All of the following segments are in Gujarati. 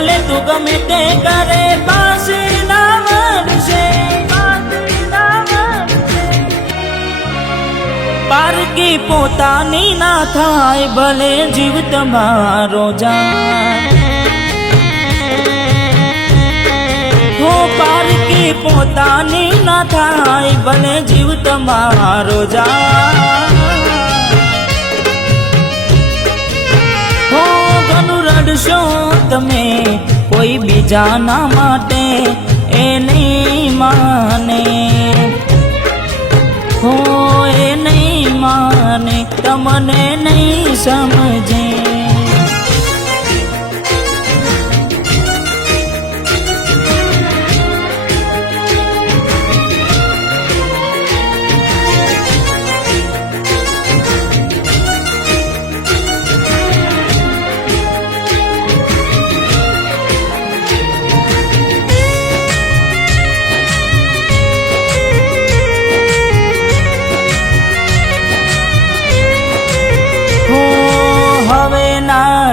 ભલે તું ગમે તે કરે પાસી ના વળશે, પારકી પોતાની ના થાય ભલે જીવ તમારો જાય, હો પારકી પોતાની ના થાય ભલે જીવ તમારો જાય, હો ઘણું રડશો તમે કોઈ બીજાના માટે એ નહીં માને, હો એ નહીં માને તમને નહીં સમજે,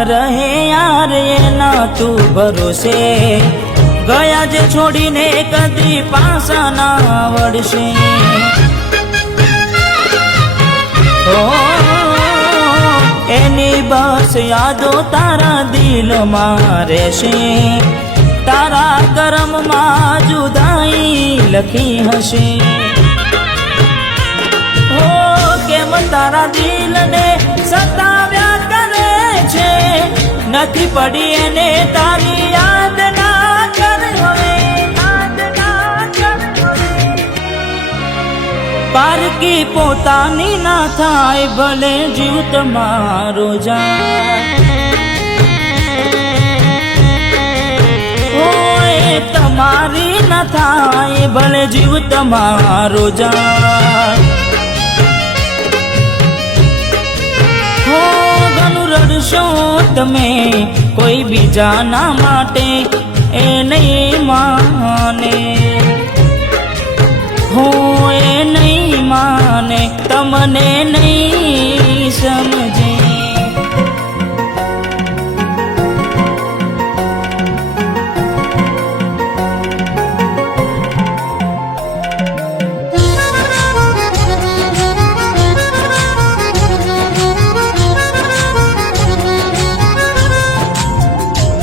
રહે યાર એના તું ભરોસે, ગયા જે છોડીને કદી પાછા ના વળશે, ઓ એની બસ યાદો તારા દિલમાં રહેશે, તારા કર્મમાં જુદાઈ લખી હશે, ઓ કેમ તારા દિલને સતાવ્યા છે, નથી પડી એને તારી યાદ ના કર હવે, પારકી પોતાની ના થાય ભલે જીવ તમારો જાય, ઓય તમારી ના થાય ભલે જીવ તમારો જાય, રડશો તમે કોઈ બીજાના માટે એ નહીં માને, હો એ નહીં માને તમને